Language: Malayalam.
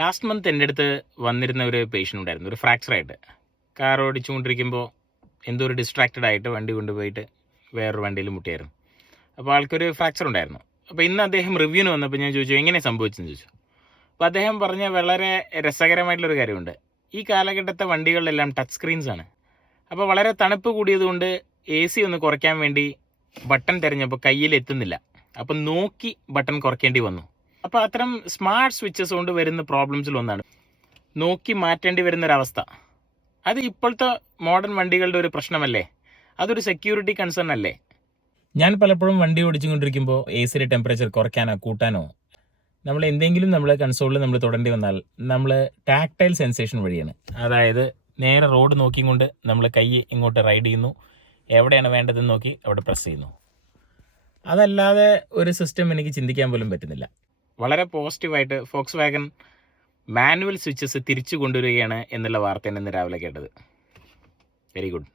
ലാസ്റ്റ് മന്ത് എൻ്റെ അടുത്ത് വന്നിരുന്ന ഒരു പേഷ്യൻ്റ് ഉണ്ടായിരുന്നു, ഒരു ഫ്രാക്ചറായിട്ട്. കാർ ഓടിച്ചുകൊണ്ടിരിക്കുമ്പോൾ എന്തോ ഒരു ഡിസ്ട്രാക്റ്റഡ് ആയിട്ട് വണ്ടി കൊണ്ടുപോയിട്ട് വേറൊരു വണ്ടിയിൽ മുട്ടിയായിരുന്നു. അപ്പോൾ ആൾക്കൊരു ഫ്രാക്ചർ ഉണ്ടായിരുന്നു. അപ്പോൾ ഇന്ന് അദ്ദേഹം റിവ്യൂവിന് വന്നപ്പോൾ ഞാൻ ചോദിച്ചു എങ്ങനെ സംഭവിച്ചെന്ന് ചോദിച്ചു. അപ്പോൾ അദ്ദേഹം പറഞ്ഞ വളരെ രസകരമായിട്ടുള്ളൊരു കാര്യമുണ്ട്. ഈ കാലഘട്ടത്തെ വണ്ടികളിലെല്ലാം ടച്ച് സ്ക്രീൻസ് ആണ്. അപ്പോൾ വളരെ തണുപ്പ് കൂടിയതുകൊണ്ട് AC ഒന്ന് കുറയ്ക്കാൻ വേണ്ടി ബട്ടൺ തിരഞ്ഞപ്പോൾ കയ്യിൽ എത്തുന്നില്ല. അപ്പം നോക്കി ബട്ടൺ കുറയ്ക്കേണ്ടി വന്നു. അപ്പോൾ അത്തരം സ്മാർട്ട് സ്വിച്ചസ് കൊണ്ട് വരുന്ന പ്രോബ്ലംസിൽ ഒന്നാണ് നോക്കി മാറ്റേണ്ടി വരുന്നൊരവസ്ഥ. അത് ഇപ്പോഴത്തെ മോഡേൺ വണ്ടികളുടെ ഒരു പ്രശ്നമല്ലേ? അതൊരു സെക്യൂരിറ്റി കൺസേൺ അല്ലേ? ഞാൻ പലപ്പോഴും വണ്ടി ഓടിച്ചുകൊണ്ടിരിക്കുമ്പോൾ AC ടെമ്പറേച്ചർ കുറയ്ക്കാനോ കൂട്ടാനോ നമ്മൾ കൺസോളിൽ നമ്മൾ തൊടേണ്ടി വന്നാൽ നമ്മൾ ടാക്ടൈൽ സെൻസേഷൻ വഴിയാണ്. അതായത് നേരെ റോഡ് നോക്കിക്കൊണ്ട് നമ്മൾ കൈ ഇങ്ങോട്ട് റൈഡ് ചെയ്യുന്നു, എവിടെയാണ് വേണ്ടതെന്ന് നോക്കി അവിടെ പ്രസ് ചെയ്യുന്നു. അതല്ലാതെ ഒരു സിസ്റ്റം എനിക്ക് ചിന്തിക്കാൻ പോലും പറ്റുന്നില്ല. വളരെ പോസിറ്റീവായിട്ട് ഫോക്സ് വാഗൺ മാനുവൽ സ്വിച്ചസ് തിരിച്ചു കൊണ്ടുവരികയാണ് എന്നുള്ള വാർത്തയാണ് ഇന്ന് രാവിലെ കേട്ടത്. Very good.